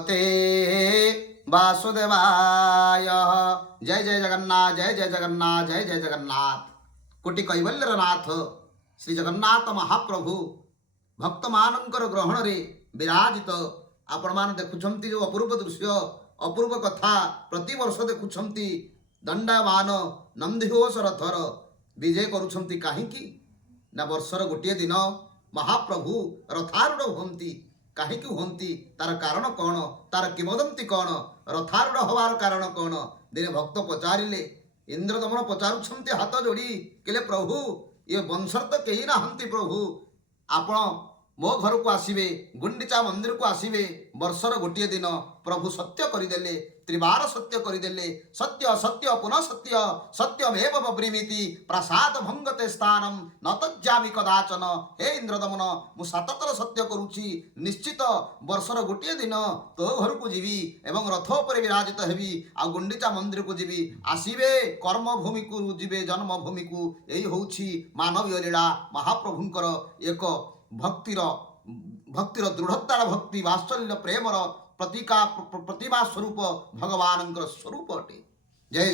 ते वासुदेवाय। जय जय जगन्नाथ, जय जय जगन्नाथ, जय जय जगन्नाथ। कोटि कैवल्यर नाथ श्री जगन्नाथ महाप्रभु भक्त मानकर ग्रहण रे विराजित। आपण मान देखुछंती जो अपूर्व दृश्य, अपूर्व कथा प्रति वर्ष देखुछंती। दंडामान नंदीघोष रथर विजय करुछंती काहींकी ना वर्षर गोटे दिन महाप्रभु रथारूढ़ हुंती। काहींकी हुंती तार कारण कौन, तार किंवदंती कौन, रथारूढ़ हवार कारण कौन? दिने भक्त पचारिले, इंद्रदमन पचारुछंती हाथ जोड़ी कहले प्रभु ये वंशर तो कहीं नाहंती प्रभु, आपण मो घर को आसवे, गुंडीचा मंदिर को आसवे, वर्षर गोटे दिन प्रभु सत्य करदेले, त्रिबार सत्य करदेले। सत्य सत्य पुनः सत्य, सत्यमेव ब्रवीमीति प्रसाद भंगते स्थानम न तज्जामि कदाचन। हे इंद्रदमन मु साततर सत्य करुछि, निश्चित वर्षर गोटे दिन तो घर को जीवी एवं रथ पर विराजित हेबी, आ गुंडीचा मंदिर को जीवी, आसवे कर्म भूमि को जीवे, जन्म भूमि को। यही होछि मानवीय लीला महाप्रभुंकर एक भक्तिर दृढ़तार भक्ति वात्सल्य प्रेमर प्रतिमा स्वरूप भगवान स्वरूप अटे।